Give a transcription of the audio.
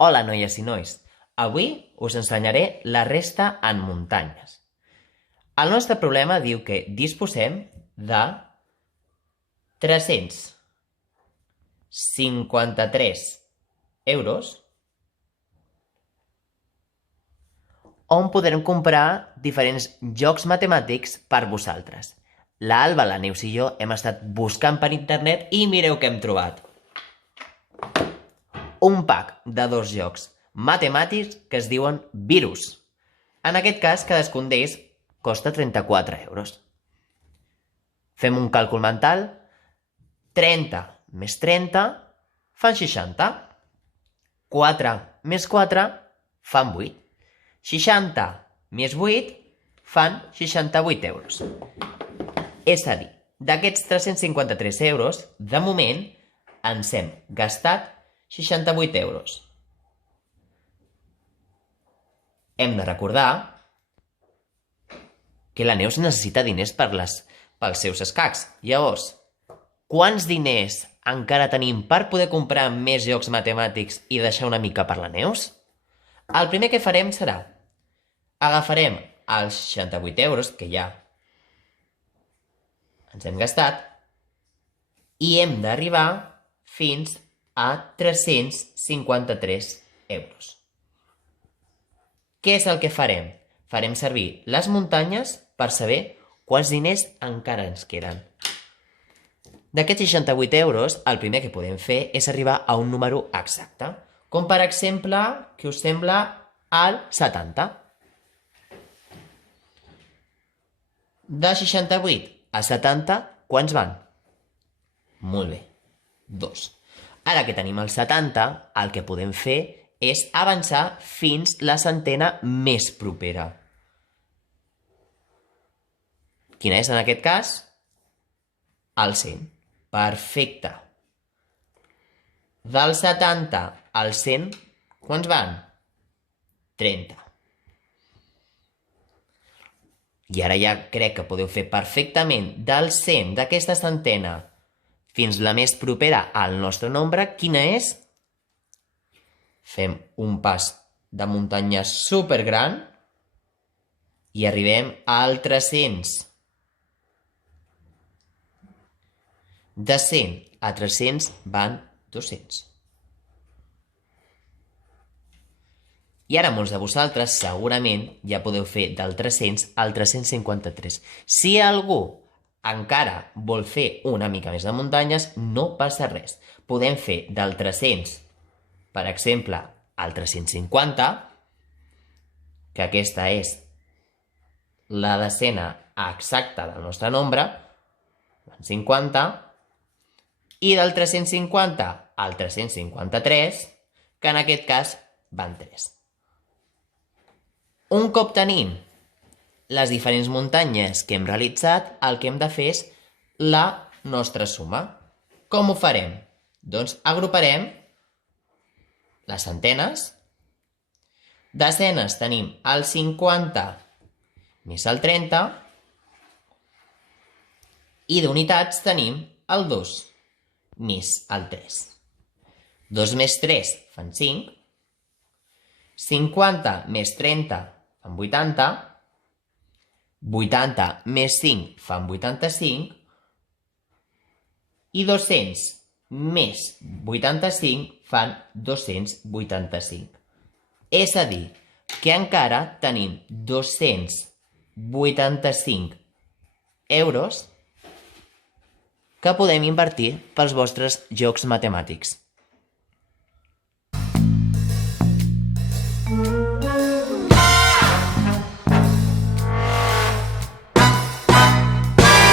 Hola, noies i nois. Avui us ensenyaré la resta en muntanyes. El nostre problema diu que disposem de 353 euros on podrem comprar diferents jocs matemàtics per vosaltres. La Alba, la Neus i jo hem estat buscant per internet i mireu què hem trobat. Un pack de 2 jocs matemàtics que es diuen Virus. En aquest cas, cadascun d'ells costa 34 euros. Fem un càlcul mental. 30 més 30 fan 60. 4 més 4 fan 8. 60 més 8 fan 68 euros. És a dir, d'aquests 353 euros, de moment ens hem gastat 68 euros. Hem de recordar que la Neus necessita diners pels seus escacs. Llavors, quants diners encara tenim per poder comprar més jocs matemàtics i deixar una mica per la Neus? El primer que farem serà agafarem els 68 euros que ja ens hem gastat i hem d'arribar fins a 353 euros. Què és el que farem? Farem servir les muntanyes per saber quants diners encara ens queden. D'aquests 68 euros, el primer que podem fer és arribar a un número exacte, com per exemple, que us sembla el 70. De 68 a 70, quants van? Molt bé, 2. Ara que tenim el 70, el que podem fer és avançar fins la centena més propera. Quina és en aquest cas? El 100. Perfecte. Del 70 al 100, quants van? 30. I ara ja crec que podeu fer perfectament del 100 d'aquesta centena fins la més propera al nostre nombre. Quina és? Fem un pas de muntanya supergran i arribem al 300. De 100 a 300 van 200. I ara molts de vosaltres segurament ja podeu fer del 300 al 353. Si algú encara vol fer una mica més de muntanyes, no passa res. Podem fer del 300, per exemple, al 350, que aquesta és la decena exacta del nostre nombre, 50, i del 350 al 353, que en aquest cas van 3. Un cop tenim les diferents muntanyes que hem realitzat, el que hem de fer és la nostra suma. Com ho farem? Doncs agruparem les centenes. Desenes tenim el 50 més el 30 i d'unitats tenim el 2 més el 3. 2 més 3 fan 5. 50 més 30 fan 80. 80 més 5 fan 85. I 200 més 85 fan 285. És a dir, que encara tenim 285 euros que podem invertir pels vostres jocs matemàtics.